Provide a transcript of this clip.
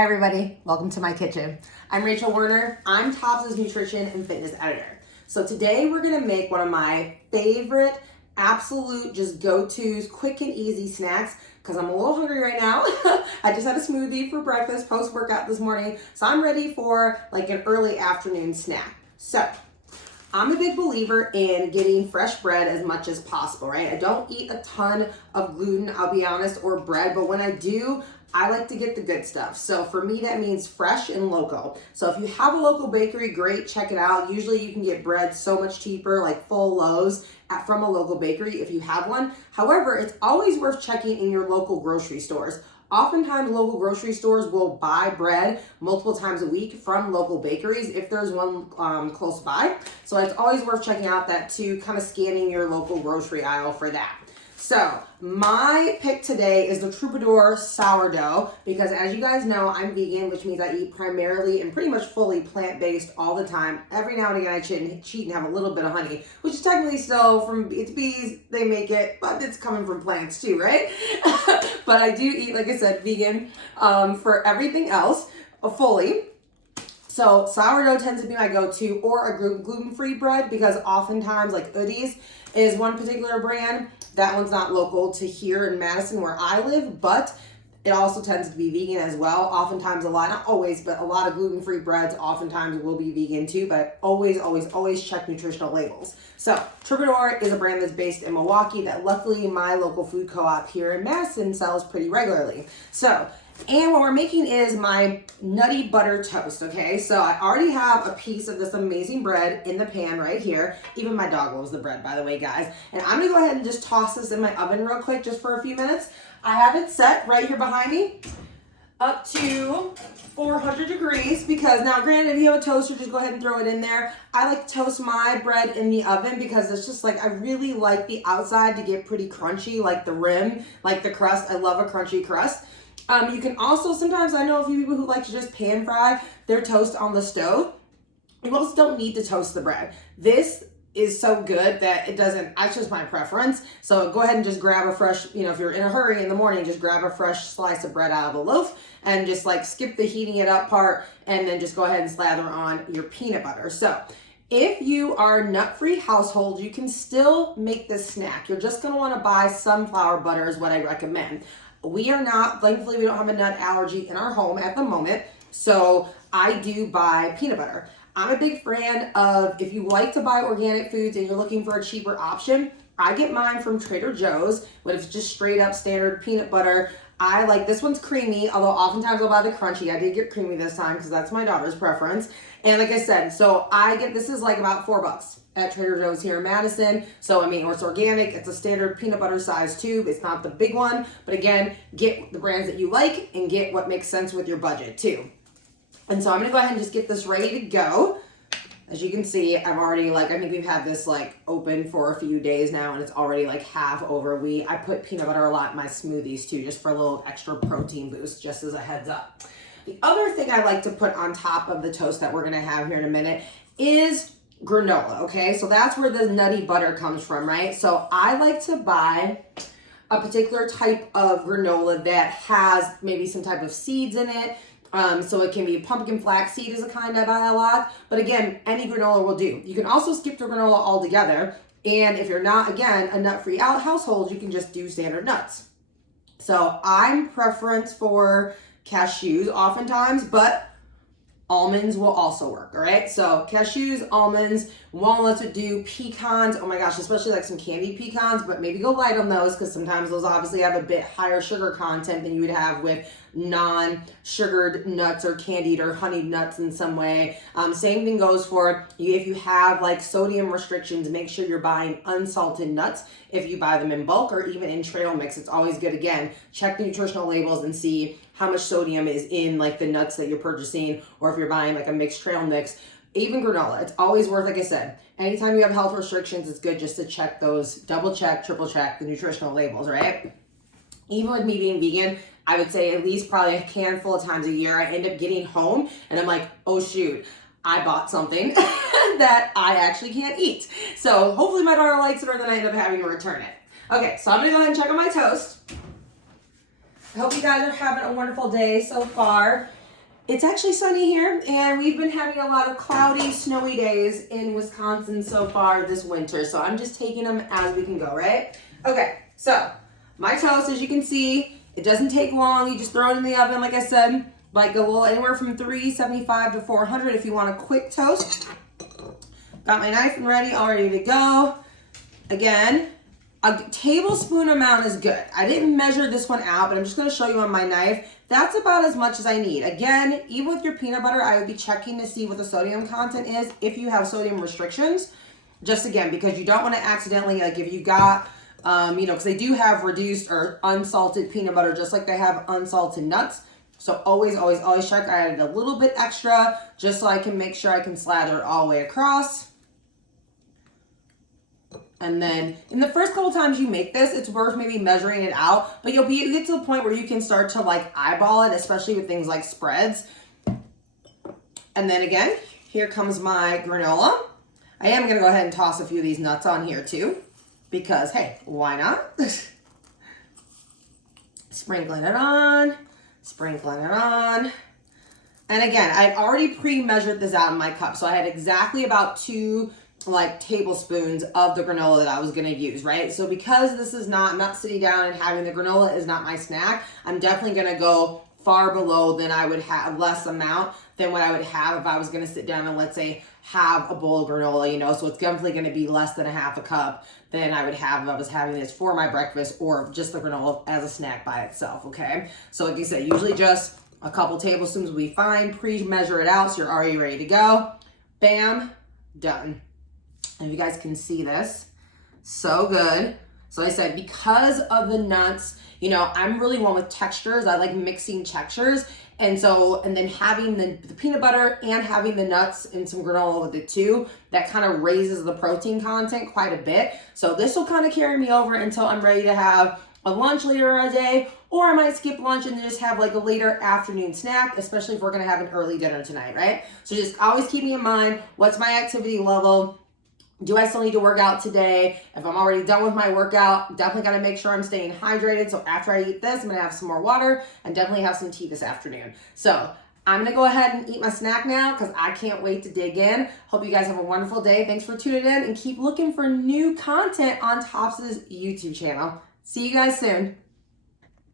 Hi everybody, welcome to my kitchen. I'm Rachel Werner. I'm Tops' nutrition and fitness editor. So today we're gonna make one of my favorite, absolute just go-tos, quick and easy snacks because I'm a little hungry right now. I just had a smoothie for breakfast post-workout this morning, so I'm ready for like an early afternoon snack. So I'm a big believer in getting fresh bread as much as possible, right? I don't eat a ton of gluten, I'll be honest, or bread, but when I do, I like to get the good stuff. So for me, that means fresh and local. So if you have a local bakery, great, check it out. Usually you can get bread so much cheaper, like full loaves from a local bakery if you have one. However, it's always worth checking in your local grocery stores. Oftentimes local grocery stores will buy bread multiple times a week from local bakeries if there's one close by. So it's always worth checking out that too, kind of scanning your local grocery aisle for that. So my pick today is the Troubadour sourdough because as you guys know, I'm vegan, which means I eat primarily and pretty much fully plant-based all the time. Every now and again I cheat and have a little bit of honey, which is technically still from, it's bees, they make it, but it's coming from plants too, right? But I do eat, like I said, vegan for everything else fully. So sourdough tends to be my go-to, or a gluten-free bread, because oftentimes like Uddies is one particular brand. That one's not local to here in Madison where I live, but it also tends to be vegan as well. Oftentimes not always, but a lot of gluten-free breads oftentimes will be vegan too, but always check nutritional labels. So Troubadour is a brand that's based in Milwaukee that luckily my local food co-op here in Madison sells pretty regularly. And what we're making is my nutty butter toast, okay? So I already have a piece of this amazing bread in the pan right here. Even my dog loves the bread, by the way, guys. And I'm gonna go ahead and just toss this in my oven real quick, just for a few minutes. I have it set right here behind me up to 400 degrees because now granted, if you have a toaster, just go ahead and throw it in there. I like to toast my bread in the oven because it's just like, I really like the outside to get pretty crunchy, like the rim, like the crust. I love a crunchy crust. You can also, sometimes I know a few people who like to just pan fry their toast on the stove. You also don't need to toast the bread. This is so good that it doesn't, that's just my preference. So go ahead and just grab a fresh, if you're in a hurry in the morning, just grab a fresh slice of bread out of the loaf and just like skip the heating it up part and then just go ahead and slather on your peanut butter. So if you are a nut-free household, you can still make this snack. You're just gonna wanna buy sunflower butter is what I recommend. We are not, thankfully we don't have a nut allergy in our home at the moment, so I do buy peanut butter. I'm a big fan of, if you like to buy organic foods and you're looking for a cheaper option, I get mine from Trader Joe's, but it's just straight up standard peanut butter. I like, this one's creamy, although oftentimes I'll buy the crunchy. I did get creamy this time because that's my daughter's preference. And like I said, so this is like about $4 at Trader Joe's here in Madison. So, it's organic. It's a standard peanut butter size tube. It's not the big one, but again, get the brands that you like and get what makes sense with your budget too. And so I'm gonna go ahead and just get this ready to go. As you can see, I'm already I think we've had this open for a few days now and it's already half over. I put peanut butter a lot in my smoothies too, just for a little extra protein boost, just as a heads up. The other thing I like to put on top of the toast that we're gonna have here in a minute is granola, okay? So that's where the nutty butter comes from, right? So I like to buy a particular type of granola that has maybe some type of seeds in it. So it can be pumpkin flax seed is a kind I buy a lot. But again, any granola will do. You can also skip the granola altogether. And if you're not, again, a nut-free household, you can just do standard nuts. So I'm preference for cashews oftentimes, but almonds will also work, all right? So cashews, almonds, walnuts would do, pecans, oh my gosh, especially some candied pecans, but maybe go light on those because sometimes those obviously have a bit higher sugar content than you would have with non-sugared nuts or candied or honeyed nuts in some way. Same thing goes for if you have sodium restrictions, make sure you're buying unsalted nuts. If you buy them in bulk or even in trail mix, it's always good, again, check the nutritional labels and see how much sodium is in the nuts that you're purchasing, or if you're buying a mixed trail mix. Even granola, it's always worth, like I said, anytime you have health restrictions, it's good just to check those, double check, triple check the nutritional labels, right? Even with me being vegan, I would say at least probably a handful of times a year, I end up getting home and I'm like, oh shoot, I bought something that I actually can't eat. So hopefully my daughter likes it or then I end up having to return it. Okay, so I'm gonna go ahead and check on my toast. I hope you guys are having a wonderful day so far. It's actually sunny here, and we've been having a lot of cloudy, snowy days in Wisconsin so far this winter. So I'm just taking them as we can go, right? Okay, so my toast, as you can see, it doesn't take long. You just throw it in the oven, like I said, like a little anywhere from 375 to 400 if you want a quick toast. Got my knife and ready, all ready to go. Again, a tablespoon amount is good. I didn't measure this one out, but I'm just gonna show you on my knife. That's about as much as I need. Again, even with your peanut butter, I would be checking to see what the sodium content is if you have sodium restrictions. Just again, because you don't wanna accidentally, like if you got, because they do have reduced or unsalted peanut butter, just like they have unsalted nuts. So always, always, always check. I added a little bit extra just so I can make sure I can slather it all the way across. And then in the first couple times you make this, it's worth maybe measuring it out, but you'll get to the point where you can start to like eyeball it, especially with things like spreads. And then again, here comes my granola. I am gonna go ahead and toss a few of these nuts on here too, because hey, why not? Sprinkling it on, sprinkling it on. And again, I'd already pre-measured this out in my cup, so I had exactly about 2 tablespoons of the granola that I was gonna use, right? So because this is I'm not sitting down and having the granola is not my snack, I'm definitely gonna go far below than I would have, less amount than what I would have if I was gonna sit down and let's say have a bowl of granola, so it's definitely gonna be less than a half a cup than I would have if I was having this for my breakfast or just the granola as a snack by itself, okay? So like I said, usually just a couple tablespoons will be fine. Pre-measure it out so you're already ready to go. Bam, done. And you guys can see this, so good. So like I said, because of the nuts, I'm really one with textures. I like mixing textures. And then having the peanut butter and having the nuts and some granola with it too, that kind of raises the protein content quite a bit. So this will kind of carry me over until I'm ready to have a lunch later in the day, or I might skip lunch and just have like a later afternoon snack, especially if we're gonna have an early dinner tonight, right? So just always keep me in mind, what's my activity level? Do I still need to work out today? If I'm already done with my workout, definitely got to make sure I'm staying hydrated. So after I eat this, I'm going to have some more water and definitely have some tea this afternoon. So I'm going to go ahead and eat my snack now because I can't wait to dig in. Hope you guys have a wonderful day. Thanks for tuning in and keep looking for new content on Tops's YouTube channel. See you guys soon.